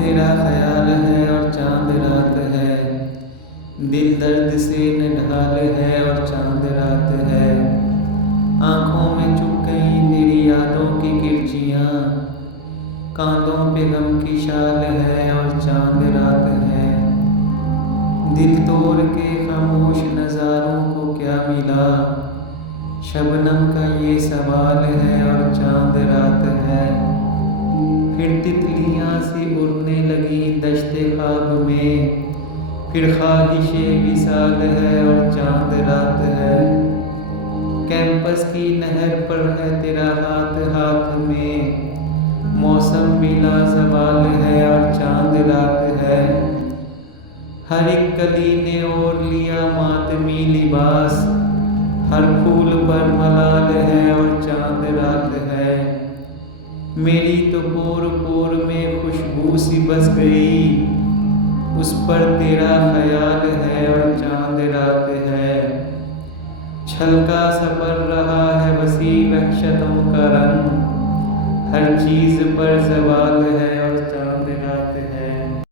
तेरा ख्याल है और चांद रात है। दिल दर्द से निढाल है और चांद रात है। आँखों में चुप गई तेरी यादों की किरचियाँ, कांधों पे गम की शाल है और चांद रात है। दिल तोड़ के खामोश नज़ारों को क्या मिला, शबनम का ये सवाल है और चांद रात है। फिर तितलियाँ सी उड़ने लगी दश्ते ख्वाब में, फिर ख्वाहिशे विसाल है और चांद रात है। कैंपस की नहर पर है तेरा हाथ हाथ में, मौसम भी लाजवाल है और चांद रात है। हर एक कली ने ओढ़ लिया मातमी लिबास, हर फूल पर मलाल है और चांद रात है। मेरी तो पोर पोर में खुशबू सी बस गई, उस पर तेरा ख्याल है और चांद रात है। छलका सपर रहा है वसी वहशतों का रंग, हर चीज़ पर ज़वाल है